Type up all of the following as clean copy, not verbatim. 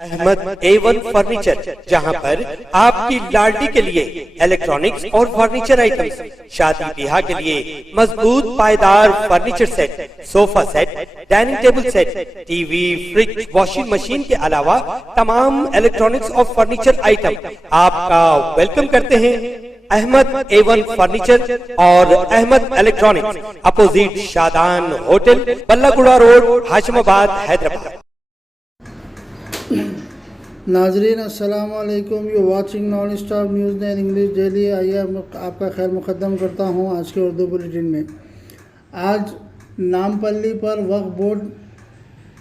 Ahmad A1 furniture, जहां पर आपकी लाडली के लिए इलेक्ट्रॉनिक्स और फर्नीचर आइटम्स, शादी ब्याह के लिए मजबूत पायदार furniture set, sofa set, dining table set, TV, fridge, washing machine के अलावा तमाम इलेक्ट्रॉनिक्स और फर्नीचर आइटम आपका वेलकम करते हैं। अहमद A1 फर्नीचर और Ahmed electronics, opposite Shadan hotel, Ballaguda road, Hashimabad, Hyderabad. नाजरीन अस्सलाम वालेकुम, you watching non stop news in English daily. आइए आपका खैर मुकद्दम करता हूँ आज के उर्दू बुलेटिन में। आज नामपल्ली पर वक्फ बोर्ड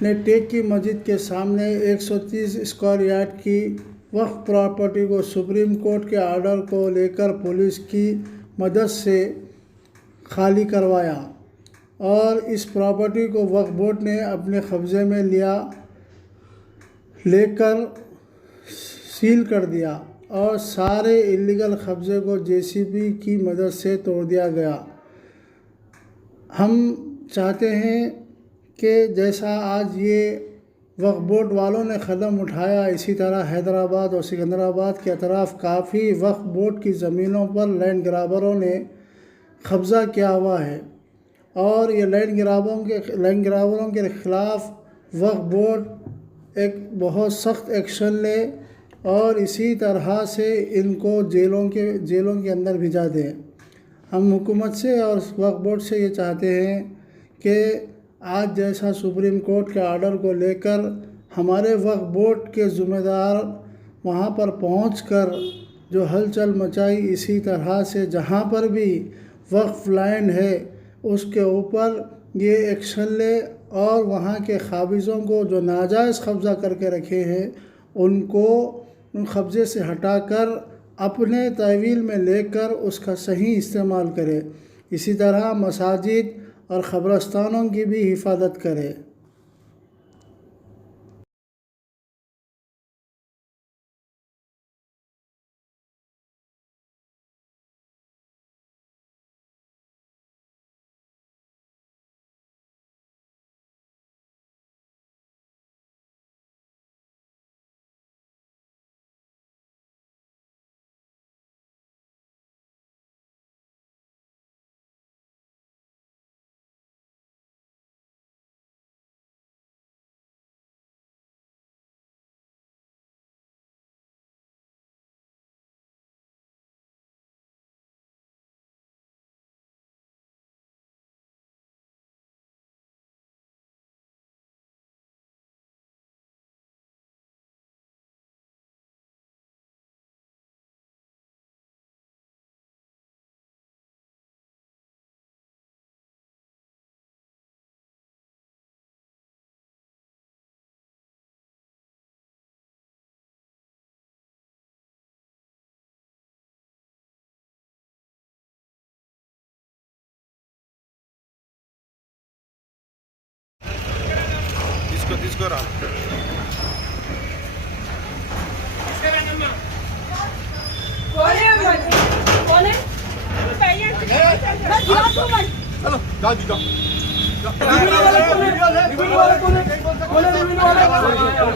ने टेक की मस्जिद के सामने 130 स्क्वायर यार्ड की वक्फ प्रॉपर्टी को सुप्रीम कोर्ट के आर्डर को लेकर पुलिस की मदद से खाली करवाया और इस प्रॉपर्टी को वक्फ बोर्ड ने अपने कब्ज़े में लेकर सील कर दिया और सारे इलीगल कब्ज़े को जेसीबी की मदद से तोड़ दिया गया। हम चाहते हैं कि जैसा आज ये वक्फ बोर्ड वालों ने कदम उठाया, इसी तरह हैदराबाद और सिकंदराबाद के अतराफ़ काफ़ी वक्फ बोर्ड की ज़मीनों पर लैंड ग्राबरों ने कब्ज़ा किया हुआ है और ये लैंड ग्राबरों के ख़िलाफ़ वक्फ बोर्ड एक बहुत सख्त एक्शन ले और इसी तरह से इनको जेलों के अंदर भिजा दें। हम हुकूमत से और वक्फ बोर्ड से ये चाहते हैं कि आज जैसा सुप्रीम कोर्ट के आर्डर को लेकर हमारे वक्फ बोर्ड के ज़िम्मेदार वहाँ पर पहुंचकर जो हलचल मचाई, इसी तरह से जहाँ पर भी वक्फ लैंड है उसके ऊपर ये एक्शन ले और वहाँ के काबिज़ों को जो नाजायज़ कब्ज़ा करके रखे हैं उनको उन कब्ज़े से हटाकर अपने तहवील में लेकर उसका सही इस्तेमाल करे। इसी तरह मसाजिद और क़ब्रिस्तानों की भी हिफाजत करे। తీసుకోరా चलो जा दी जाओ।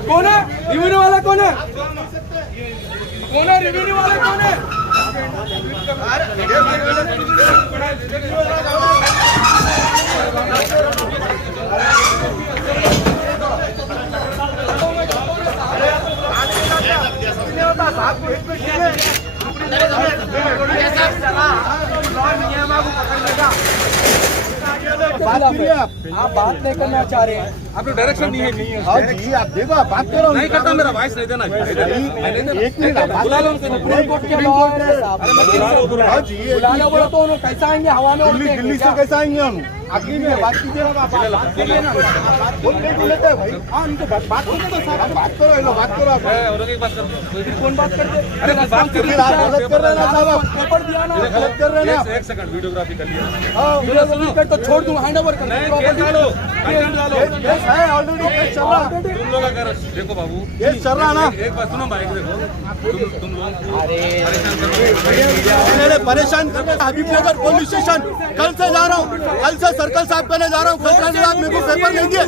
कौन है रिव्यू वाला? कौन है रिव्यू वाला? कौन है? आप बात नहीं करना चाह रहे हैं, आप लोग डायरेक्शन नहीं है। हाँ जी, आप देखो, आप बात करो। नहीं करता, मेरा वॉइस नहीं देना। एक मिनट बुला लो उनसे, सुप्रीम कोर्ट के लॉ है। हाँ जी, बुलाना बोलो तो उन्होंने कैसा आएंगे? हवा में उड़ते हैं दिल्ली से कैसे आएंगे हम? आखिरी में बात कीजिए ना, बात करिए ना। बोल लेते हैं भाई। हाँ, उनको बात करो तो साहब, बात करो, बात करो। कौन बात करते? अरे बात कर रहे हैं ना साहब, पेपर दिया ना, गलत कर रहे हैं ना। एक सेकंड वीडियोग्राफी कर लिया। तो छोड़ दूं, हैंड ओवर कर। है ऑलरेडी केस चल रहा। तुम लोग अगर देखो बाबू, केस चल रहा ना। एक बात सुनो भाई, देखो तुम लोग परेशान कर रहे। हबीबनगर पुलिस स्टेशन कल से जा रहा हूँ, कल से सर्कल साहब करने जा रहा हूँ। खसरा साहब मेरे को पेपर नहीं दिए,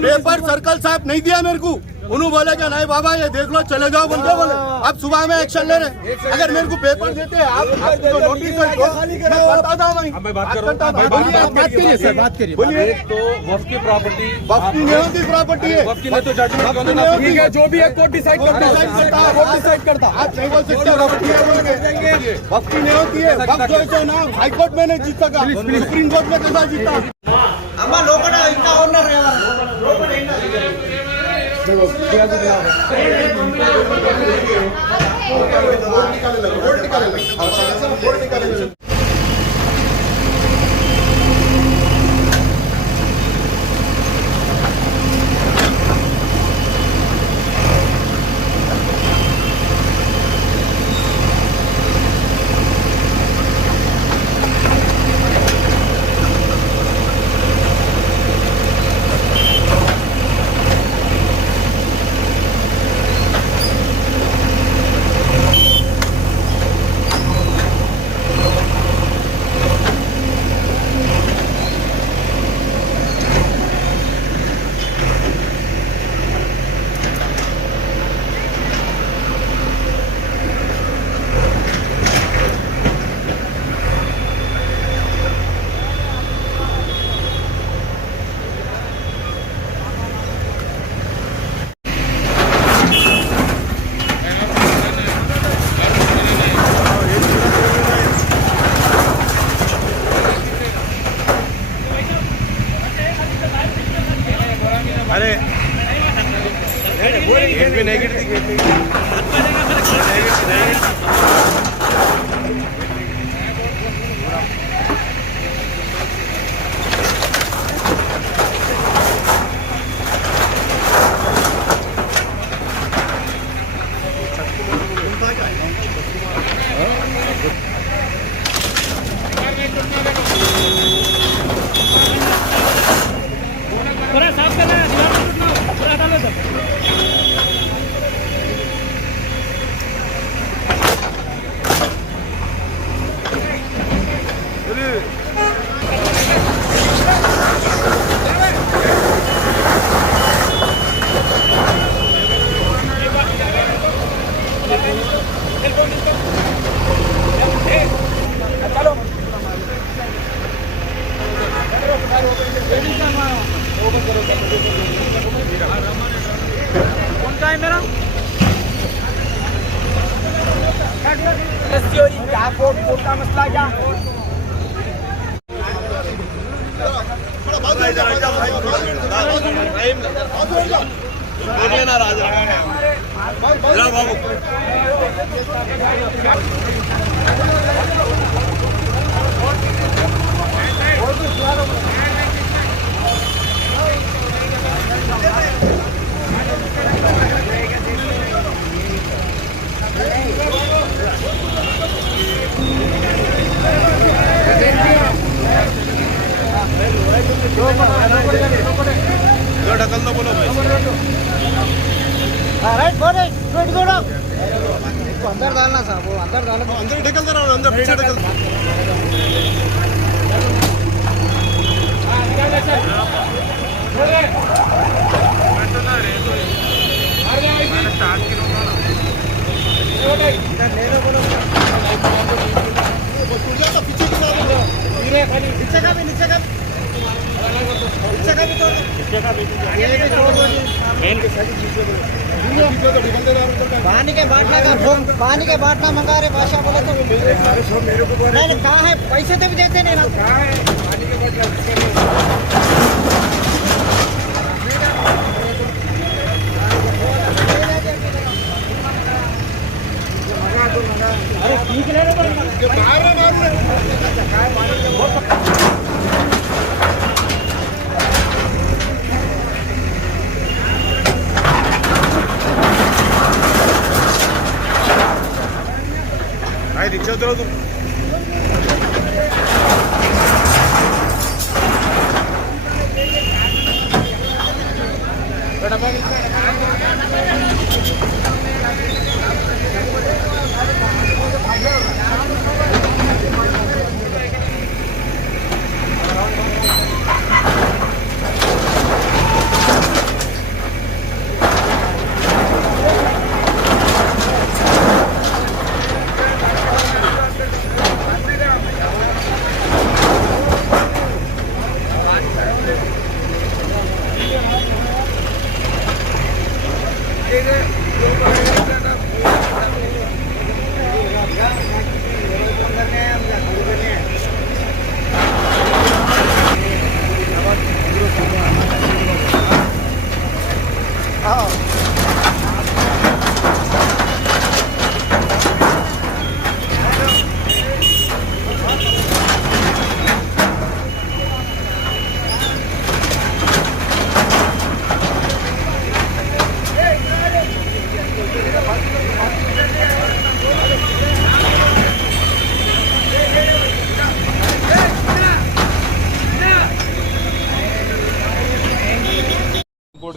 पेपर सर्कल साहब नहीं दिया मेरे को। उन्होंने बोले क्या नहीं बाबा ये देख लो चले जाओ बोलते बोले अब सुबह में एक्शन ले रहे अगर मेरे को पेपर देते आप जो नोटिस है मैं बताता हूँ मैं बात करता हूँ बोलिए आप बात करिए सर बात करिए बोलिए तो वक्फ की प्रॉपर्टी वक्फ की नहीं होती प्रॉपर्टी है वक्फ की नहीं तो जजमेंट ठीक है जो भी है कोर्ट डिसाइड करता आप नहीं बोल सकते वक्फ की है बोल के वक्फ की नहीं होती है वक्फ जो है ना हाई कोर्ट में नहीं जीत सका सुप्रीम कोर्ट में कैसा जीता అమ్మ లోపల ఇంకా ఉన్నారు కదా లోపల कौन है मेरा क्या कोर्ट का मसला क्या ढकल दो बोलो भाई राइट बोल वेट गो डाउन अंदर डालना साहब वो अंदर डालना अंदर ढकल दो अंदर पीछे ढकल नीचे का पानी के बाटला मंगा रहे भाषा बोले तो नहीं कहाँ है पैसे तो भी देते नहीं ना अरे ठीक ले रिक्षा उतरो तुम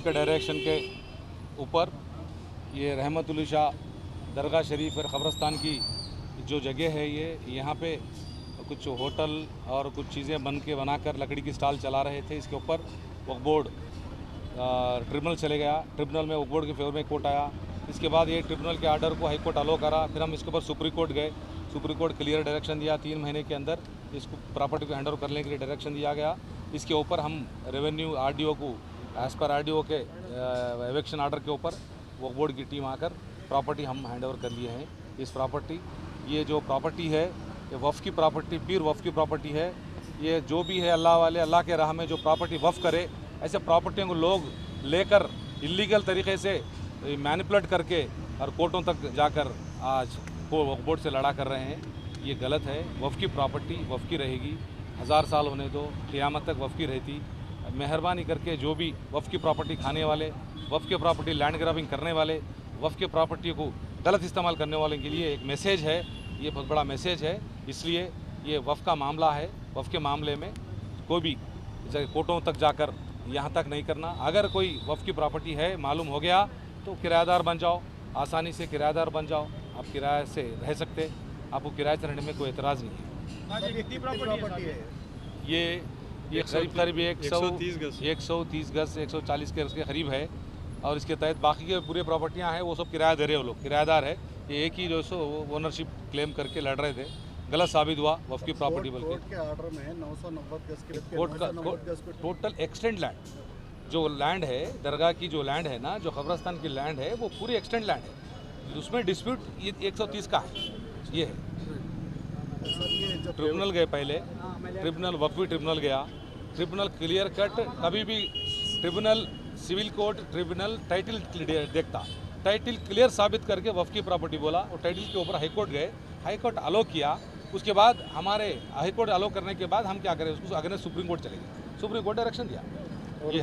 के डायरेक्शन के ऊपर ये रहमतुल्लाह शाह दरगाह शरीफ और क़ब्रस्तान की जो जगह है, ये यहाँ पे कुछ होटल और कुछ चीज़ें बनाकर लकड़ी की स्टॉल चला रहे थे। इसके ऊपर वक्फ बोर्ड ट्रिब्यूनल चले गया। ट्रिब्यूनल में वक्फ बोर्ड के फेवर में कोर्ट आया। इसके बाद ये ट्रिब्यूनल के आर्डर को हाई कोर्ट अलो करा। फिर हम इसके ऊपर सुप्रीम कोर्ट गए। सुप्रीम कोर्ट क्लियर डायरेक्शन दिया, 3 महीने के अंदर इसको प्रॉपर्टी को हैंड ओवर करने के लिए डायरेक्शन दिया गया। इसके ऊपर हम रेवेन्यू आरडीओ को एज पर आरडीओ के एविक्शन आर्डर के ऊपर वक्फ बोर्ड की टीम आकर प्रॉपर्टी हम हैंड ओवर कर लिए हैं। इस प्रॉपर्टी, ये जो प्रॉपर्टी है ये वफ़ की प्रॉपर्टी, पीर वफ़ की प्रॉपर्टी है। ये जो भी है अल्लाह वाले, अल्लाह के राह में जो प्रॉपर्टी वफ़ करे, ऐसे प्रॉपर्टियों को लोग लेकर इलीगल तरीके से मैनिपुलेट करके और कोर्टों तक जाकर आज वक्फ बोर्ड से लड़ा कर रहे हैं। ये गलत है। वफ़ की प्रॉपर्टी वफ़ की रहेगी, 1000 साल होने दो, क़यामत तक वफ़ की रहती। मेहरबानी करके जो भी वफ़ की प्रॉपर्टी खाने वाले, वफ़ की प्रॉपर्टी लैंड ग्रैबिंग करने वाले, वफ़ की प्रॉपर्टी को गलत इस्तेमाल करने वाले के लिए एक मैसेज है, ये बहुत बड़ा मैसेज है। इसलिए ये वफ़ का मामला है। वफ़ के मामले में कोई भी कोर्टों तक जाकर यहाँ तक नहीं करना। अगर कोई वफ़ की प्रॉपर्टी है मालूम हो गया तो किराएदार बन जाओ, आसानी से किराएदार बन जाओ। आप किराए से रह सकते, आपको किराए से रहने में कोई एतराज़ नहीं है। कितनी प्रॉपर्टी है? ये करीब 130 गज 140 के उसके करीब है। और इसके तहत बाकी के पूरे प्रॉपर्टियां हैं वो सब किराया दे रहे हैं, वो लोग किराएदार है। ये एक ही जो सो ओनरशिप क्लेम करके लड़ रहे थे, गलत साबित हुआ वफ़ की प्रॉपर्टी। बल्कि कोर्ट के ऑर्डर में 990 गज के कोर्ट का टोटल एक्सटेंड लैंड, जो लैंड है दरगाह की, जो लैंड है ना, जो क़ब्रस्तान की लैंड है, वो पूरी एक्सटेंड लैंड है। उसमें डिस्प्यूट ये 130 का है। ये है ट्रिब्यूनल गए पहले, ट्रिब्यूनल वक्फी ट्रिब्यूनल गया, ट्रिब्यूनल क्लियर कट। कभी भी tribunal civil court tribunal title देखता, टाइटल क्लियर साबित करके वफ़ की प्रॉपर्टी बोला। और टाइटल के ऊपर हाई कोर्ट गए, हाई कोर्ट अलो किया। उसके बाद हमारे हाई कोर्ट अलो करने के बाद हम क्या करें, उसको अगेंस्ट सुप्रीम कोर्ट चले गए। सुप्रीम कोर्ट डायरेक्शन दिया। ये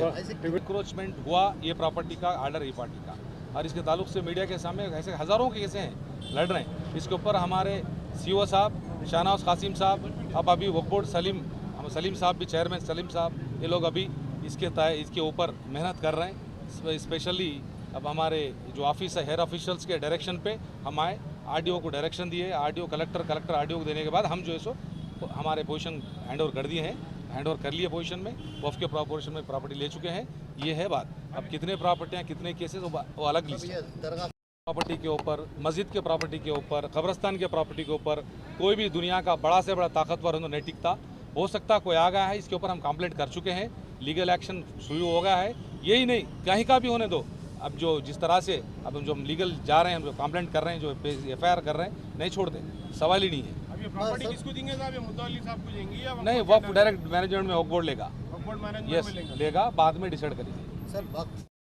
इंक्रोचमेंट हुआ ये प्रॉपर्टी का आर्डर ई पार्टी का। और इसके ताल्लुक से मीडिया के सामने ऐसे हज़ारों के केसें हैं, लड़ रहे हैं। इसके ऊपर हमारे सीओ साहब शाहनवाज कासिम साहब, अब अभी वक्फ बोर्ड सलीम साहब भी चेयरमैन सलीम साहब, ये लोग अभी इसके ऊपर मेहनत कर रहे हैं। स्पेशली अब हमारे जो ऑफिस है, हेयर ऑफिशियल्स के डायरेक्शन पे हम आए, आरडीओ को डायरेक्शन दिए, आरडीओ कलेक्टर आरडीओ को देने के बाद हम जो है सो हमारे पोजीशन हैंड ओवर कर दिए हैं, हैंड ओवर कर लिए पोजीशन में, वफ़ के पोजीशन में प्रॉपर्टी ले चुके हैं। ये है बात। अब कितने प्रॉपर्टियाँ, कितने केसेस, वो अलग लिस्ट है। प्रॉपर्टी के ऊपर, मस्जिद के प्रॉपर्टी के ऊपर, कब्रस्तान के प्रॉपर्टी के ऊपर कोई भी दुनिया का बड़ा से बड़ा ताकतवर नहीं टिकता। हो सकता कोई आ गया है, इसके ऊपर हम कंप्लेंट कर चुके हैं, लीगल एक्शन शुरू हो गया है। यही नहीं, कहीं का भी होने दो। अब जो जिस तरह से अब जो हम लीगल जा रहे हैं, हम जो कंप्लेंट कर रहे हैं, जो एफआईआर कर रहे हैं, नहीं छोड़ दें, सवाल ही नहीं है। अब ये प्रॉपर्टी किसको देंगे साहब? ये मुद्दअली साहब को देंगे या नहीं, वक्फ डायरेक्ट मैनेजमेंट में वक्फ बोर्ड लेगा। वक्फ बोर्ड मैनेजमेंट यस में लेंगे? लेगा, बाद में डिसाइड करेंगे। सर